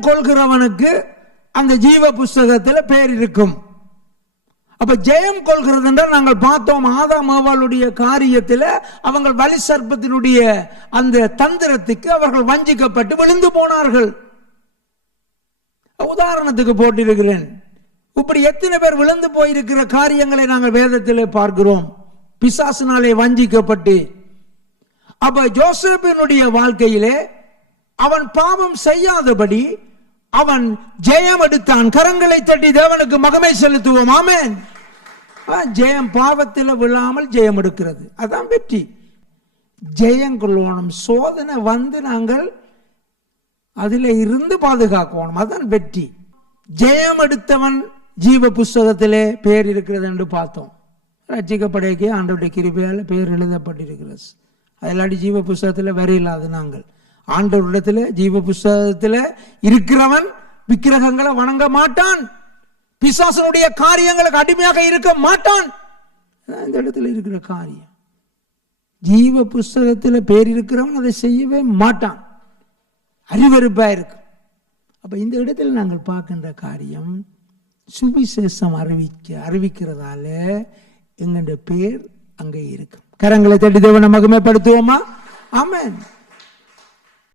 கொள்கிறவனுக்கு அந்த ஜீவ புஸ்தகத்தில் பேர் இருக்கும். அப்ப ஜெயம் கொள்கிறது என்றால் நாங்கள் பார்த்தோம் ஆதாம் ஏவாளுடைய காரியத்தில் அவங்க வலி சர்ப்பத்தினுடைய அந்த தந்திரத்துக்கு அவர்கள் வஞ்சிக்கப்பட்டு விழுந்து போனார்கள். உதாரணத்துக்கு போட்டிருக்கிறேன். இப்படி எத்தனை பேர் விழுந்து போயிருக்கிற காரியங்களை நாங்கள் வேதத்திலே பார்க்கிறோம். பிசாசினாலே வஞ்சிக்கப்பட்டு. அப்ப ஜோசப்பினுடைய வாழ்க்கையிலே அவன் பாவம் செய்யாதபடி அவன் ஜெயம் எடுத்தான். கரங்களை தட்டி தேவனுக்கு மகமை செலுத்துவோம். ஆமேன். ஜெயம் பாவத்தில் விழாமல் ஜெயம் எடுக்கிறது. அதான் வெற்றி. ஜெயம் கொள்ளணும் சோதனை வந்து நாங்கள் அதில் இருந்து பாதுகாக்கணும். அதான் வெற்றி. ஜெயம் எடுத்தவன் ஜீவ புஸ்தகத்திலே பேர் இருக்கிறது என்று பார்த்தோம். ரட்சிக்கப்படைக்கு ஆண்டவருடைய கிருபையால் பேர் எழுதப்பட்டிருக்கிறது. அதிலாடி ஜீவ புஸ்தகத்தில் வரையில்லாது நாங்கள். ஆண்டவரிடத்தில் ஜீவ புஸ்தகத்தில் இருக்கிறவன் விக்கிரகங்களை வணங்க மாட்டான். பிசாசனுடைய காரியங்களுக்கு அடிமையாக இருக்க மாட்டான். அதான் இந்த இடத்துல இருக்கிற காரியம். ஜீவ புஸ்தகத்தில் பேர் இருக்கிறவன் அதை செய்யவே மாட்டான். அறிவறுப்பாக இருக்கு அப்போ இந்த இடத்துல நாங்கள் பார்க்கின்ற காரியம் சுவிசேஷம் அறிவிக்க அறிவிக்கிறதால எங்களுடைய பேர் அங்கே இருக்கும். கரங்களை தட்டி நமக்குமே படுத்துவோமா ஆமாம்